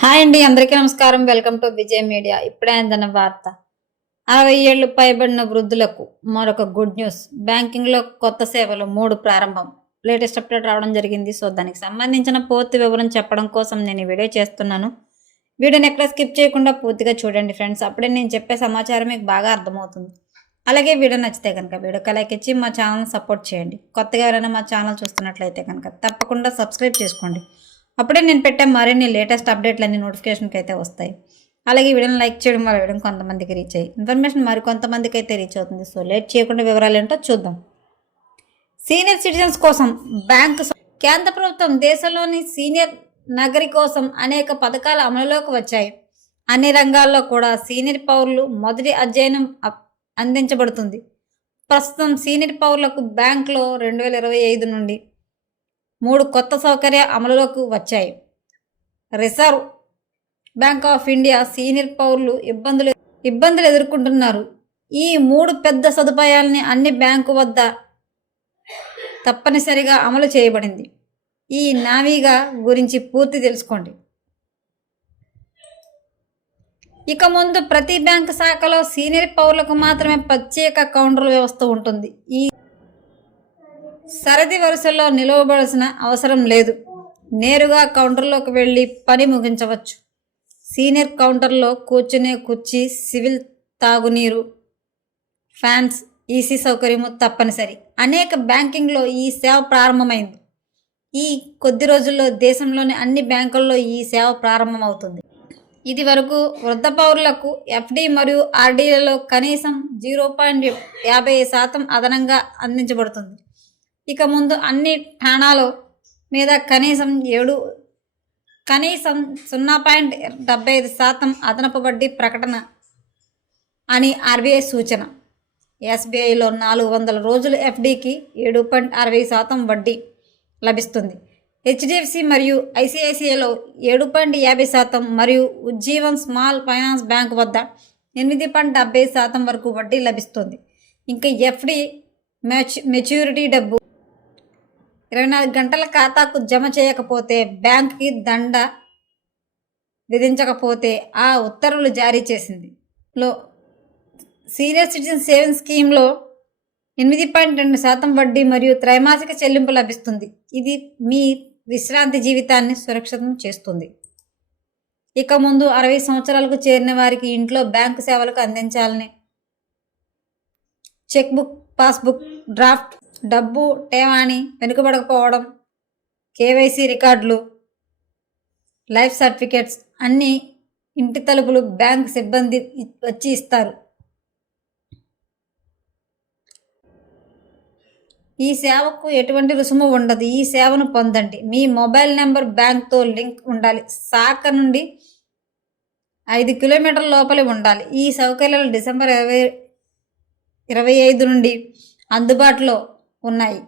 Hi అండి, అందరికీ నమస్కారం. Welcome to Vijay media. ఇప్పుడే అందిన వార్త. 60 ఏళ్లు పైబడిన వృద్ధులకు మరొక గుడ్ న్యూస్. బ్యాంకింగ్లో కొత్త సేవలు 3 ప్రారంభం. లేటెస్ట్ అప్డేట్ రావడం జరిగింది. సో దానికి సంబంధించిన పూర్తి వివరం చెప్పడం కోసం నేను ఈ వీడియో చేస్తున్నాను. వీడియోని ఎక్కడ స్కిప్ చేయకుండా పూర్తిగా చూడండి ఫ్రెండ్స్. అప్పుడే నేను చెప్పే సమాచారం మీకు బాగా అర్థమవుతుంది. అలాగే వీడియో నచ్చితే కనుక వీడియోకి లైక్ ఇచ్చి మా ఛానల్ని సపోర్ట్ చేయండి. కొత్తగా ఎవరైనా మా ఛానల్ చూస్తున్నట్లయితే కనుక తప్పకుండా సబ్స్క్రైబ్ చేసుకోండి. అప్పుడే నేను పెట్టే మరిన్ని లేటెస్ట్ అప్డేట్లన్నీ నోటిఫికేషన్కి అయితే వస్తాయి. అలాగే వీడియోని లైక్ చేయడం వల్ల వీడియో కొంతమందికి రీచ్ అయ్యి ఇన్ఫర్మేషన్ మరి కొంతమందికి అయితే రీచ్ అవుతుంది. సో లేట్ చేయకుండా వివరాలు ఏంటో చూద్దాం. సీనియర్ సిటిజన్స్ కోసం బ్యాంకు కేంద్ర ప్రభుత్వం దేశంలోని సీనియర్ నగరి కోసం అనేక పథకాలు అమలులోకి వచ్చాయి. అన్ని రంగాల్లో కూడా సీనియర్ పౌరులు మొదటి అధ్యయనం అందించబడుతుంది. ప్రస్తుతం సీనియర్ పౌరులకు బ్యాంకులో 2025 నుండి 3 కొత్త సౌకర్యాలు అమలులోకి వచ్చాయి. Reserve bank of India senior పౌరులు ఇబ్బందులు ఎదుర్కొంటున్నారు. ఈ 3 పెద్ద సదుపాయాలని అన్ని బ్యాంకు వద్ద తప్పనిసరిగా అమలు చేయబడింది. ఈ నావీగా గురించి పూర్తి తెలుసుకోండి. ఇక ముందు ప్రతి బ్యాంకు శాఖలో సీనియర్ పౌరులకు మాత్రమే ప్రత్యేక కౌంటర్ వ్యవస్థ ఉంటుంది. ఈ సరది వరుసలో నిలవబడాల్సిన అవసరం లేదు. నేరుగా కౌంటర్లోకి వెళ్ళి పని ముగించవచ్చు. సీనియర్ కౌంటర్లో కూర్చునే కుర్చీ, సివిల్ తాగునీరు, ఫ్యాన్స్, ఈసీ సౌకర్యము తప్పనిసరి. అనేక బ్యాంకింగ్లో ఈ సేవ ప్రారంభమైంది. ఈ కొద్ది రోజుల్లో దేశంలోని అన్ని బ్యాంకుల్లో ఈ సేవ ప్రారంభమవుతుంది. ఇది వరకు వృద్ధ పౌరులకు ఎఫ్డి మరియు ఆర్డీలలో కనీసం 0.50% అదనంగా అందించబడుతుంది. ఇక ముందు అన్ని ఠాణాల మీద కనీసం 0.75% అదనపు వడ్డీ ప్రకటన అని ఆర్బీఐ సూచన. ఎస్బీఐలో 400 రోజుల ఎఫ్డీకి 7.60% వడ్డీ లభిస్తుంది. హెచ్డిఎఫ్సి మరియు ఐసిఐసిఐలో 7.50% మరియు ఉజ్జీవన్ స్మాల్ ఫైనాన్స్ బ్యాంక్ వద్ద 8.70% వరకు వడ్డీ లభిస్తుంది. ఇంకా ఎఫ్డి మెచ్యూరిటీ డబ్బు 24 గంటల ఖాతాకు జమ చేయకపోతే బ్యాంకుకి దండ విధించకపోతే ఆ ఉత్తర్వులు జారీ చేసింది. సీనియర్ సిటిజన్ సేవింగ్స్ స్కీమ్లో 8.2% వడ్డీ మరియు త్రైమాసిక చెల్లింపు లభిస్తుంది. ఇది మీ విశ్రాంతి జీవితాన్ని సురక్షితం చేస్తుంది. ఇక ముందు 60 సంవత్సరాలకు చేరిన వారికి ఇంట్లో బ్యాంకు సేవలకు అందించాలని చెక్బుక్, పాస్బుక్, డ్రాఫ్ట్, డబ్బు టేవాణి, వెనుకబడకపోవడం, కేవైసీ రికార్డులు, లైఫ్ సర్టిఫికేట్స్ అన్నీ ఇంటి తలుపులు బ్యాంక్ సిబ్బంది వచ్చి ఇస్తారు. ఈ సేవకు ఎటువంటి రుసుము ఉండదు. ఈ సేవను పొందండి. మీ మొబైల్ నెంబర్ బ్యాంక్తో లింక్ ఉండాలి. శాఖ నుండి 5 కిలోమీటర్ల లోపలి ఉండాలి. ఈ సౌకర్యాలు డిసెంబర్ 25 నుండి అందుబాటులో ఉన్నాయి.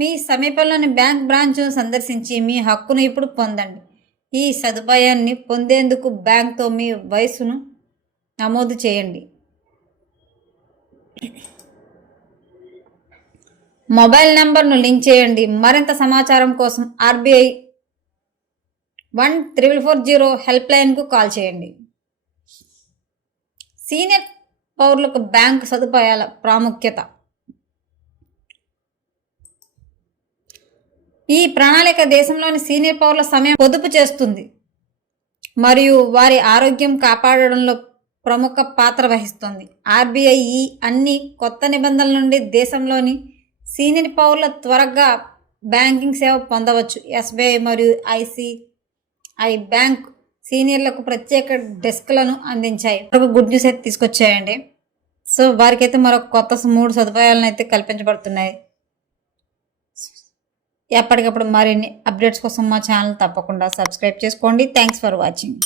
మీ సమీపంలోని బ్యాంక్ బ్రాంచ్ను సందర్శించి మీ హక్కును ఇప్పుడు పొందండి. ఈ సదుపాయాన్ని పొందేందుకు బ్యాంక్తో మీ వయసును నమోదు చేయండి. మొబైల్ నెంబర్ను లింక్ చేయండి. మరింత సమాచారం కోసం ఆర్బీఐ 14440 హెల్ప్ లైన్కు కాల్ చేయండి. సీనియర్ పౌరులకు బ్యాంకు సదుపాయాల ప్రాముఖ్యత. ఈ ప్రణాళిక దేశంలోని సీనియర్ పౌరుల సమయం పొదుపు చేస్తుంది మరియు వారి ఆరోగ్యం కాపాడడంలో ప్రముఖ పాత్ర వహిస్తుంది. ఆర్బీఐ ఈ అన్ని కొత్త నిబంధనల నుండి దేశంలోని సీనియర్ పౌరుల త్వరగా బ్యాంకింగ్ సేవ పొందవచ్చు. ఎస్బీఐ మరియు ఐసిఐ బ్యాంక్ సీనియర్లకు ప్రత్యేక డెస్క్లను అందించాయి. ఒక గుడ్ న్యూస్ అయితే తీసుకొచ్చాయండి. సో వారికైతే మరొక కొత్త 3 సదుపాయాలను అయితే కల్పించబడుతున్నాయి. ఎప్పటికప్పుడు మరిన్ని అప్డేట్స్ కోసం మా ఛానల్ తప్పకుండా సబ్స్క్రైబ్ చేసుకోండి. Thanks for watching.